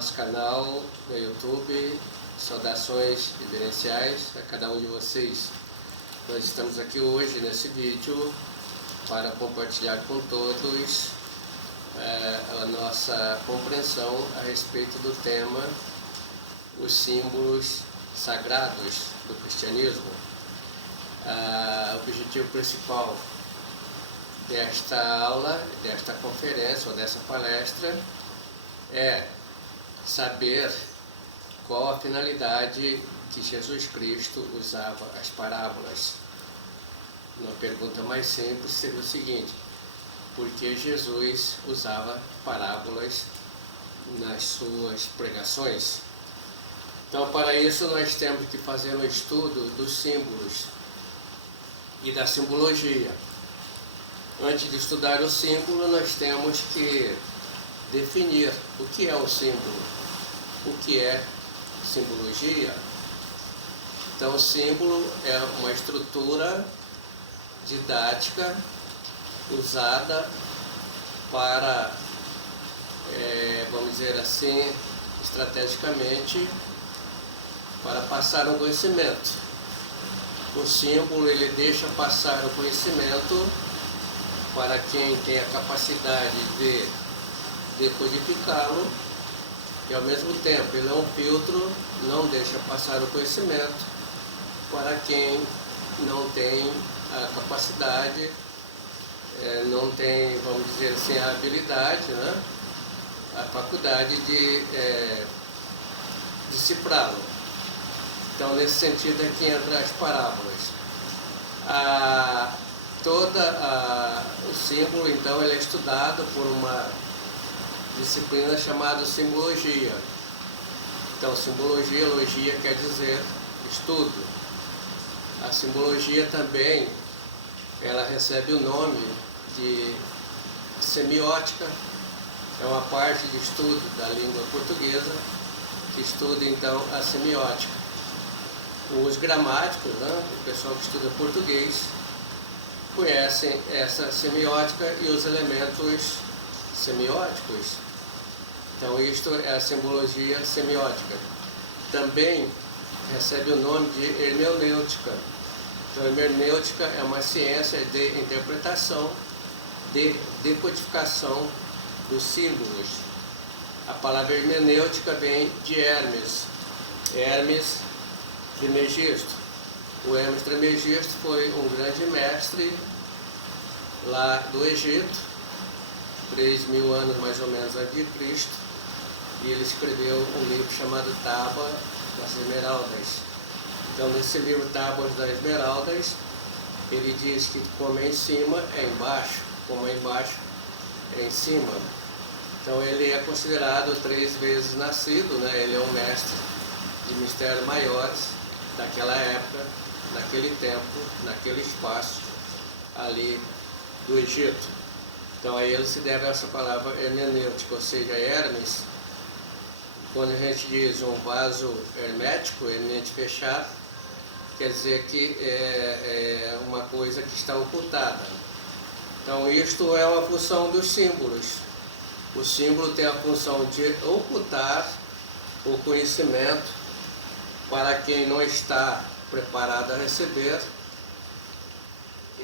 nosso canal no YouTube. Saudações reverenciais a cada um de vocês. Nós estamos aqui hoje nesse vídeo para compartilhar com todos a nossa compreensão a respeito do tema os símbolos sagrados do cristianismo. O objetivo principal desta aula, desta conferência ou dessa palestra é saber qual a finalidade que Jesus Cristo usava as parábolas. Uma pergunta mais simples seria o seguinte: por que Jesus usava parábolas nas suas pregações? Então, para isso nós temos que fazer um estudo dos símbolos e da simbologia. Antes de estudar o símbolo, nós temos que definir o que é o símbolo, o que é simbologia. Então, o símbolo é uma estrutura didática usada para, vamos dizer assim, estrategicamente, para passar um conhecimento. O símbolo, ele deixa passar o conhecimento para quem tem a capacidade de decodificá-lo, e ao mesmo tempo ele é um filtro, não deixa passar o conhecimento para quem não tem a capacidade, não tem, vamos dizer assim, a habilidade, né? A faculdade de decifrá-lo. Então, nesse sentido é que entra as parábolas. O símbolo, então, ele é estudado por uma disciplina chamada simbologia. Então, simbologia, logia quer dizer estudo. A simbologia também, ela recebe o nome de semiótica, é uma parte de estudo da língua portuguesa que estuda, então, a semiótica. Os gramáticos, né, o pessoal que estuda português, conhecem essa semiótica e os elementos semióticos. Então, isto é a simbologia semiótica. Também recebe o nome de hermenêutica. Então, hermenêutica é uma ciência de interpretação, de decodificação dos símbolos. A palavra hermenêutica vem de Hermes. Hermes Trismegisto. O Hermes Trismegisto foi um grande mestre lá do Egito, 3.000 anos mais ou menos antes de Cristo, e ele escreveu um livro chamado Tábua das Esmeraldas. Então, nesse livro Tábuas das Esmeraldas, ele diz que como é em cima é embaixo, como é embaixo é em cima. Então, ele é considerado 3 vezes nascido, né? Ele é um mestre de mistérios maiores daquela época, naquele tempo, naquele espaço ali do Egito. Então, a ele se deve essa palavra hermenêutica, ou seja, Hermes. Quando a gente diz um vaso hermético, hermético fechado, quer dizer que é uma coisa que está ocultada. Então, isto é uma função dos símbolos. O símbolo tem a função de ocultar o conhecimento para quem não está preparado a receber.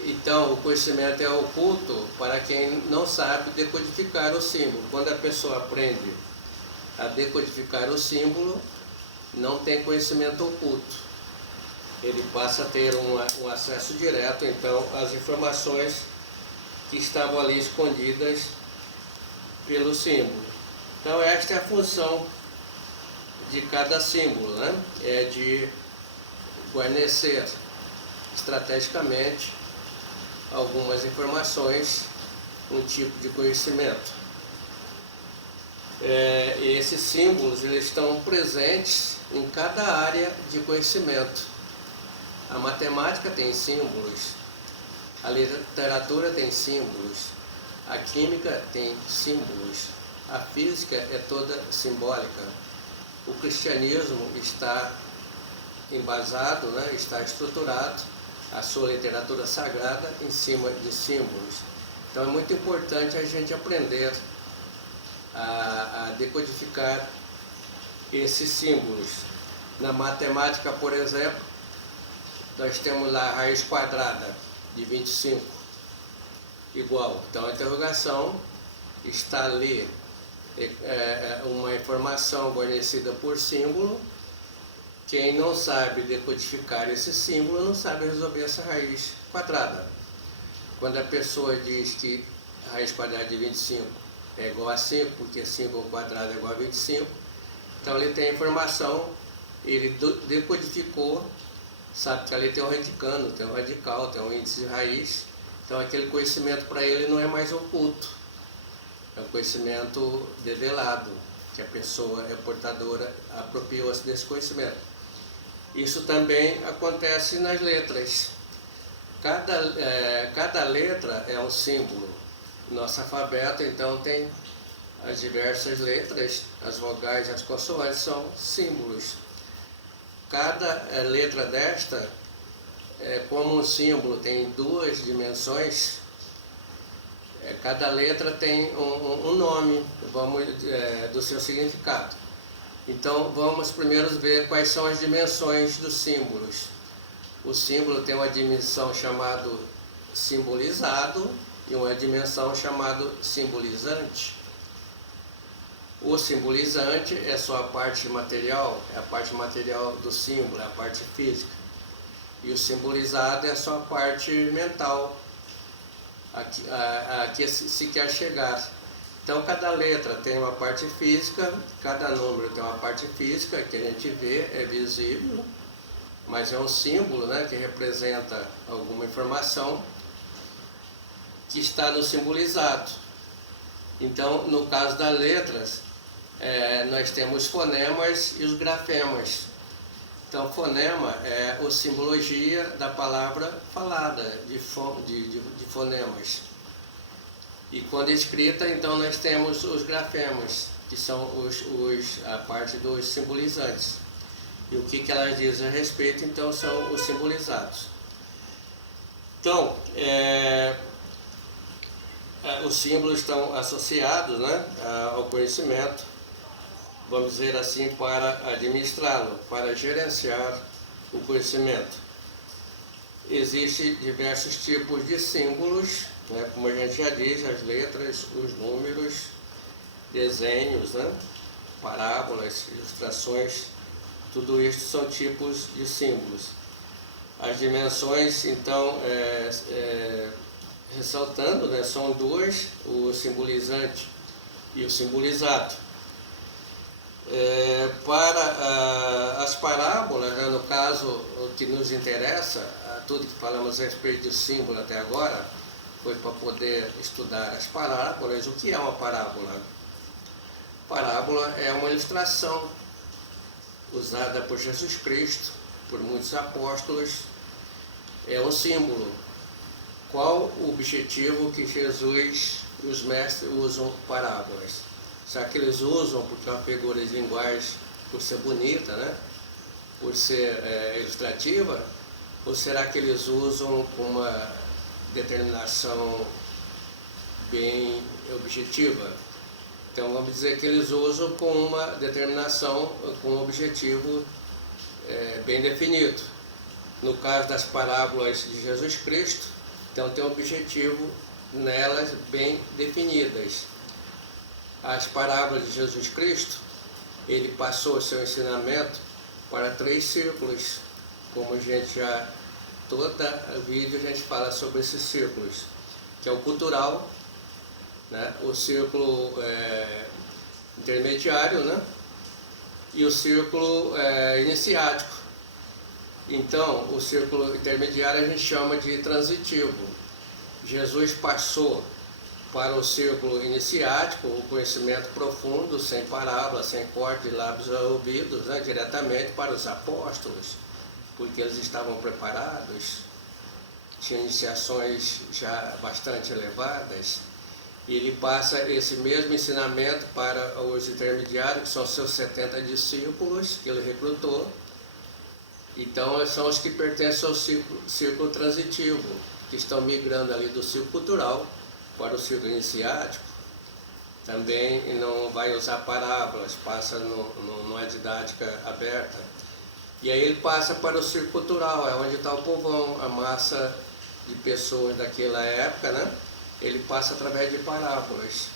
Então, o conhecimento é oculto para quem não sabe decodificar o símbolo. Quando a pessoa aprende a decodificar o símbolo, não tem conhecimento oculto. Ele passa a ter um acesso direto, então, às informações que estavam ali escondidas pelo símbolo. Então, esta é a função de cada símbolo, né? É de guarnecer estrategicamente algumas informações, um tipo de conhecimento. Esses símbolos, eles estão presentes em cada área de conhecimento. A matemática tem símbolos, a literatura tem símbolos, a química tem símbolos, a física é toda simbólica. O cristianismo está embasado, né, está estruturado, a sua literatura sagrada, em cima de símbolos. Então é muito importante a gente aprender a decodificar esses símbolos. Na matemática, por exemplo, nós temos lá a raiz quadrada de 25 igual. Então a interrogação está ali uma informação guarnecida por símbolo. Quem não sabe decodificar esse símbolo não sabe resolver essa raiz quadrada. Quando a pessoa diz que a raiz quadrada de 25 é igual a 5, porque 5 ao quadrado é igual a 25, então ele tem a informação, ele decodificou, sabe que ali tem um radicando, tem um radical, tem um índice de raiz, então aquele conhecimento para ele não é mais oculto, é um conhecimento develado, que a pessoa é portadora, apropriou-se desse conhecimento. Isso também acontece nas letras. Cada letra é um símbolo. Nosso alfabeto, então, tem as diversas letras, as vogais e as consoantes são símbolos. Cada letra desta, como um símbolo tem duas dimensões, cada letra tem um nome, do seu significado. Então, vamos primeiro ver quais são as dimensões dos símbolos. O símbolo tem uma dimensão chamada simbolizado e uma dimensão chamada simbolizante. O simbolizante é só a parte material, é a parte material do símbolo, é a parte física. E o simbolizado é só a parte mental, a que se quer chegar. Então, cada letra tem uma parte física, cada número tem uma parte física, que a gente vê, é visível, mas é um símbolo, né, que representa alguma informação que está no simbolizado. Então, no caso das letras, nós temos fonemas e os grafemas. Então, fonema é a simbologia da palavra falada, de fonemas. E quando escrita, então nós temos os grafemas, que são a parte dos simbolizantes. E o que elas dizem a respeito, então, são os simbolizados. Então, os símbolos estão associados, né, ao conhecimento, vamos dizer assim, para administrá-lo, para gerenciar o conhecimento. Existem diversos tipos de símbolos, né, como a gente já diz, as letras, os números, desenhos, né, parábolas, ilustrações, tudo isso são tipos de símbolos. As dimensões, então, ressaltando, né, são duas, o simbolizante e o simbolizado. Para as parábolas, né, no caso, o que nos interessa, tudo que falamos a respeito do símbolo até agora, foi para poder estudar as parábolas. O que é uma parábola? Parábola é uma ilustração usada por Jesus Cristo, por muitos apóstolos, é um símbolo. Qual o objetivo que Jesus e os mestres usam parábolas? Será que eles usam porque é uma figura de linguagem, por ser bonita, né? Por ser ilustrativa? Ou será que eles usam com uma determinação bem objetiva? Então vamos dizer que eles usam com uma determinação, com um objetivo bem definido. No caso das parábolas de Jesus Cristo, então tem um objetivo nelas bem definidas. As parábolas de Jesus Cristo, ele passou o seu ensinamento para 3 círculos, como a gente já, todo vídeo a gente fala sobre esses círculos, que é o cultural, né, o círculo intermediário, né, e o círculo iniciático. Então, o círculo intermediário a gente chama de transitivo. Jesus passou para o círculo iniciático, o conhecimento profundo, sem parábola, sem corte de lábios a ouvidos, né, diretamente para os apóstolos, porque eles estavam preparados, tinham iniciações já bastante elevadas, e ele passa esse mesmo ensinamento para os intermediários, que são seus 70 discípulos que ele recrutou. Então, são os que pertencem ao círculo transitivo, que estão migrando ali do círculo cultural para o círculo iniciático. também não vai usar parábolas, passa numa didática aberta. E aí ele passa para o círculo cultural, é onde está o povão, a massa de pessoas daquela época, né? Ele passa através de parábolas.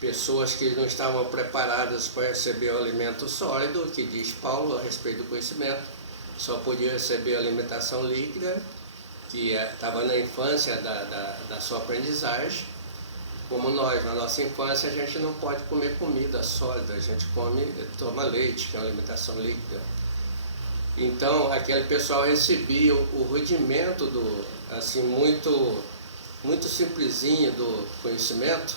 Pessoas que não estavam preparadas para receber o alimento sólido, que diz Paulo a respeito do conhecimento, só podiam receber a alimentação líquida, que estava na infância da sua aprendizagem. Como nós, na nossa infância, a gente não pode comer comida sólida, a gente toma leite, que é uma alimentação líquida. Então, aquele pessoal recebia o rudimento assim, muito simplesinho do conhecimento.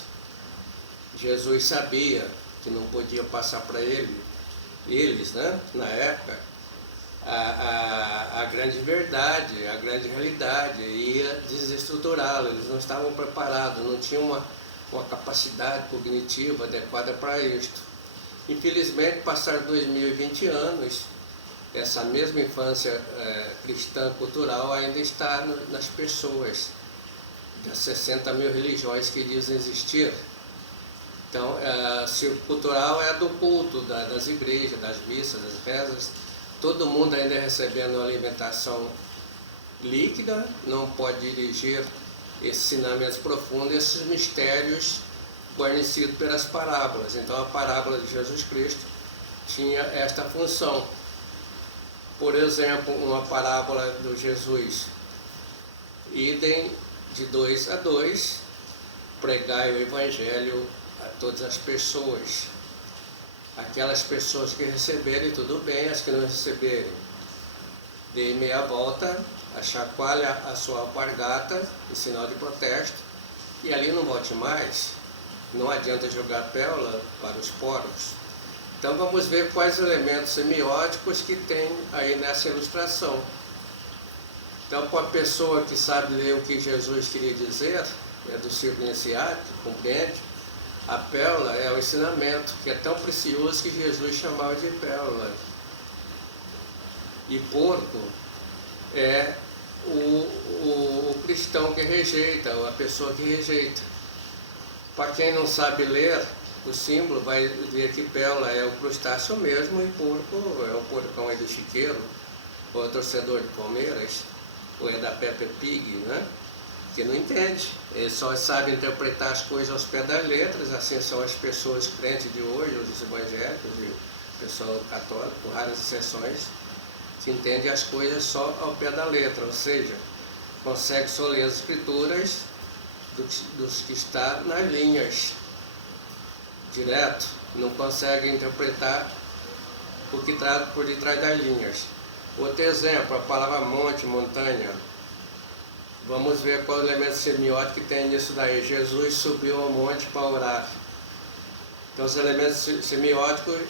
Jesus sabia que não podia passar para eles, né, na época, a grande verdade, a grande realidade, ia desestruturá-lo. Eles não estavam preparados, não tinham uma capacidade cognitiva adequada para isto. Infelizmente, passaram 2020 anos, essa mesma infância cristã cultural ainda está nas pessoas, das 60 mil religiões que dizem existir. Então, círculo cultural é do culto, das igrejas, das missas, das rezas, todo mundo ainda recebendo alimentação líquida, não pode dirigir esses ensinamentos profundos, esses mistérios guarnecidos pelas parábolas. Então, a parábola de Jesus Cristo tinha esta função. Por exemplo, uma parábola do Jesus, idem de 2 a 2, pregai o Evangelho a todas as pessoas. Aquelas pessoas que receberem, tudo bem, as que não receberem, dê meia volta, chacoalha a sua alpargata em sinal de protesto, e ali não volte mais. Não adianta jogar pérola para os poros. Então vamos ver quais elementos semióticos que tem aí nessa ilustração. Então, para a pessoa que sabe ler o que Jesus queria dizer, do círculo iniciático, compreende, a pérola é o ensinamento, que é tão precioso que Jesus chamava de pérola. E porco é o cristão que rejeita, ou a pessoa que rejeita. Para quem não sabe ler o símbolo, vai ver que pérola é o crustáceo mesmo, e porco é o porcão aí do chiqueiro, ou é o torcedor de Palmeiras, ou é da Peppa Pig, né? Que não entende, ele só sabe interpretar as coisas aos pés das letras. Assim são as pessoas crentes de hoje, os evangélicos e o pessoal católico, com raras exceções, que entende as coisas só ao pé da letra, ou seja, consegue só ler as escrituras dos que está nas linhas, direto, não consegue interpretar o que traz por detrás das linhas. Outro exemplo, a palavra monte, montanha. Vamos ver qual elemento semiótico que tem nisso daí. Jesus subiu ao monte para orar. Então os elementos semióticos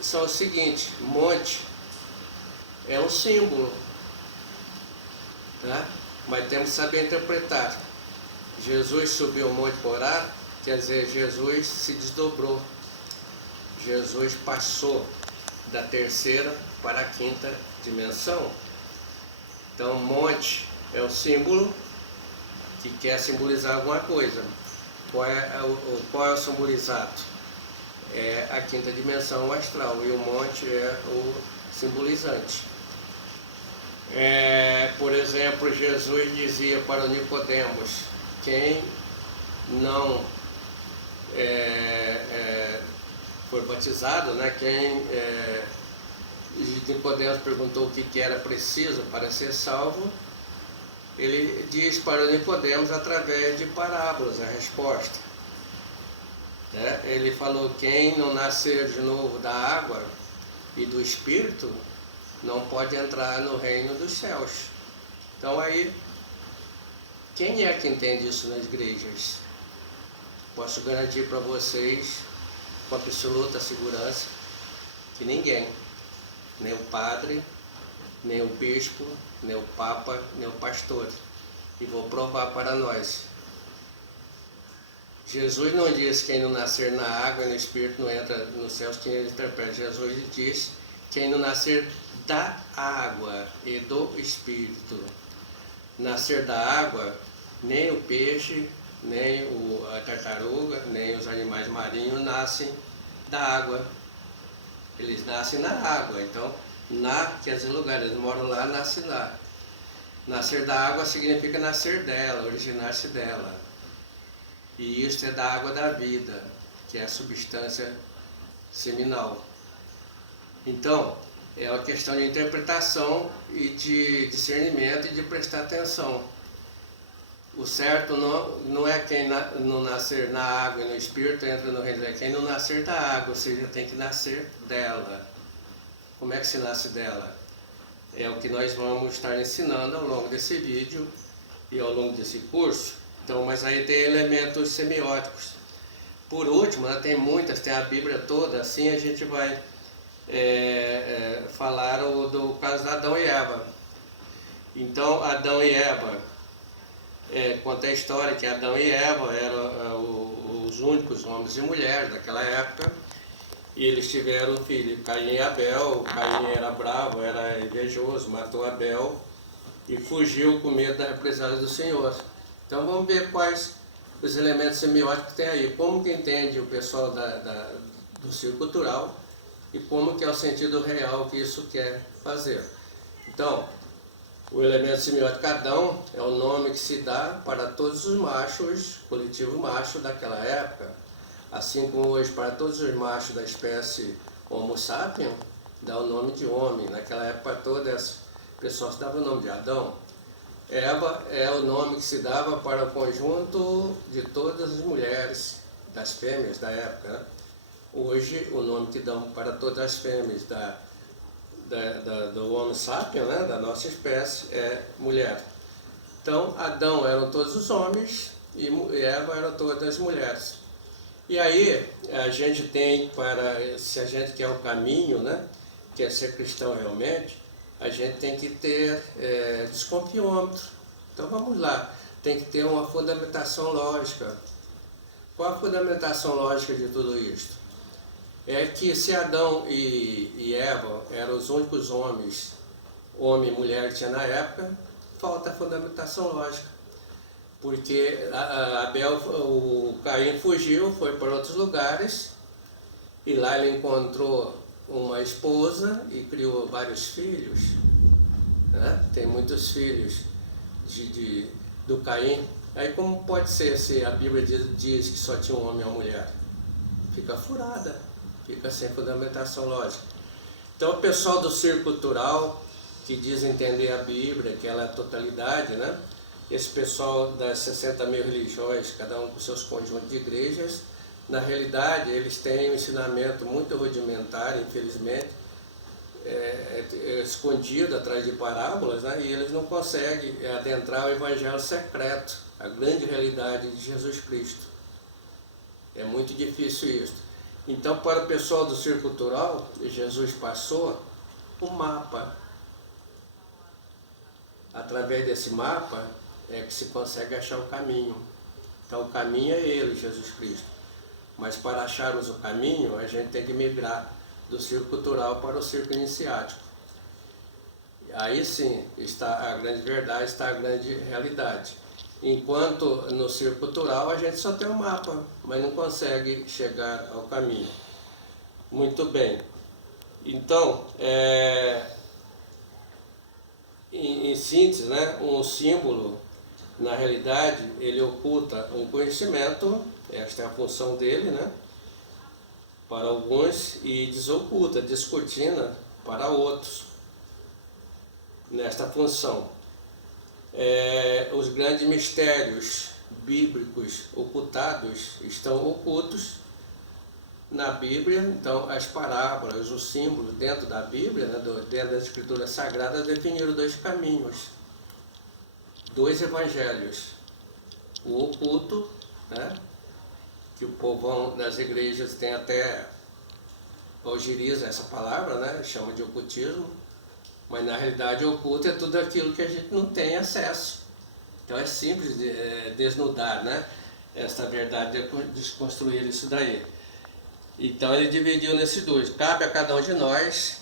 são o seguinte: monte é um símbolo, tá? Mas temos que saber interpretar. Jesus subiu ao monte para orar, quer dizer, Jesus se desdobrou. Jesus passou da terceira para a quinta dimensão. Então monte é o símbolo que quer simbolizar alguma coisa. Qual é o simbolizado? É a quinta dimensão, o astral, e o monte é o simbolizante. Por exemplo, Jesus dizia para Nicodemos: quem não foi batizado, né? Nicodemos perguntou o que era preciso para ser salvo. Ele diz para Nicodemos através de parábolas a resposta. Ele falou: quem não nascer de novo da água e do Espírito não pode entrar no reino dos céus. Então aí, quem é que entende isso nas igrejas? Posso garantir para vocês, com absoluta segurança, que ninguém, nem o padre, nem o bispo, nem o papa, nem o pastor. E vou provar para nós. Jesus não diz: quem não nascer na água e no Espírito não entra nos céus, quem ele interpreta. Jesus diz: quem não nascer da água e do Espírito. Nascer da água, nem o peixe, nem a tartaruga, nem os animais marinhos nascem da água. Eles nascem na água, então quer dizer lugar, eles moram lá, nascem lá. Nascer da água significa nascer dela, originar-se dela. E isto é da água da vida, que é a substância seminal. Então, é uma questão de interpretação e de discernimento e de prestar atenção. O certo não é quem não nascer na água e no Espírito entra no reino, é quem não nascer da água, ou seja, tem que nascer dela. Como é que se nasce dela? É o que nós vamos estar ensinando ao longo desse vídeo e ao longo desse curso. Então, mas aí tem elementos semióticos. Por último, tem muitas, tem a Bíblia toda, assim a gente vai falar do caso de Adão e Eva. Então, Adão e Eva, conta a história que Adão e Eva eram os únicos homens e mulheres daquela época, e eles tiveram um filho, Caim e Abel. Caim era bravo, era invejoso, matou Abel e fugiu com medo da represália do Senhor. Então vamos ver quais os elementos semióticos que tem aí, como que entende o pessoal do círculo cultural e como que é o sentido real que isso quer fazer. Então, o elemento semiótico Adão é o nome que se dá para todos os machos, coletivo macho daquela época, assim como hoje para todos os machos da espécie Homo sapiens, dá o nome de homem. Naquela época toda essa pessoa se dava o nome de Adão. Eva é o nome que se dava para o conjunto de todas as mulheres, das fêmeas da época, né? Hoje, o nome que dão para todas as fêmeas do Homo sapiens, né, da nossa espécie, é mulher. Então, Adão eram todos os homens e Eva eram todas as mulheres. E aí, a gente tem, se a gente quer o caminho, né, quer ser cristão realmente, a gente tem que ter desconfiômetro. Então, vamos lá, tem que ter uma fundamentação lógica. Qual a fundamentação lógica de tudo isto? É que se Adão e Eva eram os únicos homens, homem e mulher que tinha na época, falta a fundamentação lógica. Porque o Caim fugiu, foi para outros lugares, e lá ele encontrou uma esposa e criou vários filhos, né? Tem muitos filhos do Caim. Aí como pode ser se a Bíblia diz que só tinha um homem e uma mulher? Fica furada, fica sem fundamentação lógica. Então o pessoal do círculo cultural, que diz entender a Bíblia, que ela é a totalidade, né? Esse pessoal das 60 mil religiões, cada um com seus conjuntos de igrejas, na realidade eles têm um ensinamento muito rudimentar, infelizmente, escondido atrás de parábolas, né? E eles não conseguem adentrar o evangelho secreto, a grande realidade de Jesus Cristo. É muito difícil isso. Então, para o pessoal do círculo cultural, Jesus passou um mapa. Através desse mapa é que se consegue achar o caminho. Então, o caminho é ele, Jesus Cristo. Mas para acharmos o caminho, a gente tem que migrar do círculo cultural para o círculo iniciático. Aí sim está a grande verdade, está a grande realidade. Enquanto no círculo cultural a gente só tem um mapa, mas não consegue chegar ao caminho. Muito bem. Então, em síntese, né, um símbolo, na realidade, ele oculta um conhecimento, esta é a função dele, né, para alguns, e desoculta, descortina para outros, nesta função. Os grandes mistérios bíblicos ocultados estão ocultos na Bíblia. Então as parábolas, os símbolos dentro da Bíblia, né, dentro das Escrituras Sagradas, definiram dois caminhos, dois evangelhos. O oculto, né, que o povão das igrejas tem até algeriza essa palavra, né, chama de ocultismo. Mas na realidade o oculto é tudo aquilo que a gente não tem acesso. Então é simples de desnudar, né, essa verdade, desconstruir isso daí. Então ele dividiu nesses dois. Cabe a cada um de nós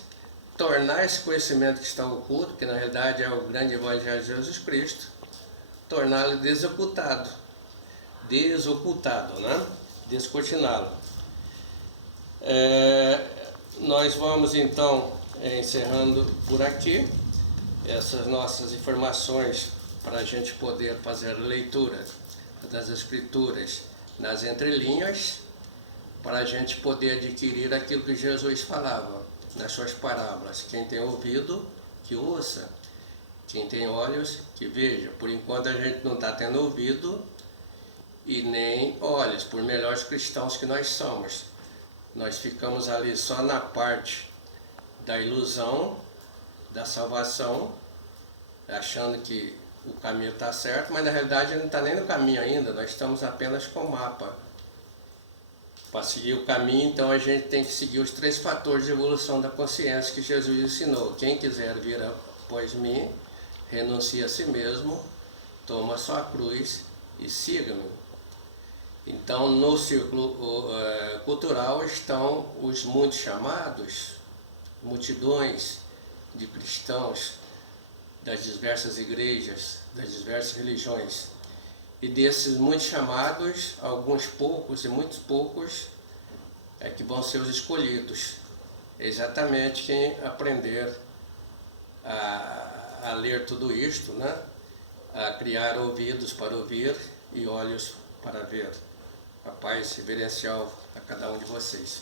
tornar esse conhecimento que está oculto, que na realidade é o grande evangelho de Jesus Cristo, torná-lo desocultado. desocultado, né? Descortiná-lo. Nós vamos então encerrando por aqui essas nossas informações para a gente poder fazer a leitura das Escrituras nas entrelinhas, para a gente poder adquirir aquilo que Jesus falava nas suas parábolas. Quem tem ouvido, que ouça. Quem tem olhos, que veja. Por enquanto a gente não está tendo ouvido e nem olhos, por melhores cristãos que nós somos. Nós ficamos ali só na parte da ilusão, da salvação, achando que o caminho está certo, mas na realidade não está nem no caminho ainda, nós estamos apenas com o mapa. Para seguir o caminho, então a gente tem que seguir os 3 fatores de evolução da consciência que Jesus ensinou. Quem quiser vir após mim, renuncie a si mesmo, toma a sua cruz e siga-me. Então, no círculo cultural estão os muitos chamados, multidões de cristãos das diversas igrejas, das diversas religiões. E desses muitos chamados, alguns poucos e muitos poucos é que vão ser os escolhidos. Exatamente quem aprender a ler tudo isto, né? A criar ouvidos para ouvir e olhos para ver. A paz reverencial a cada um de vocês.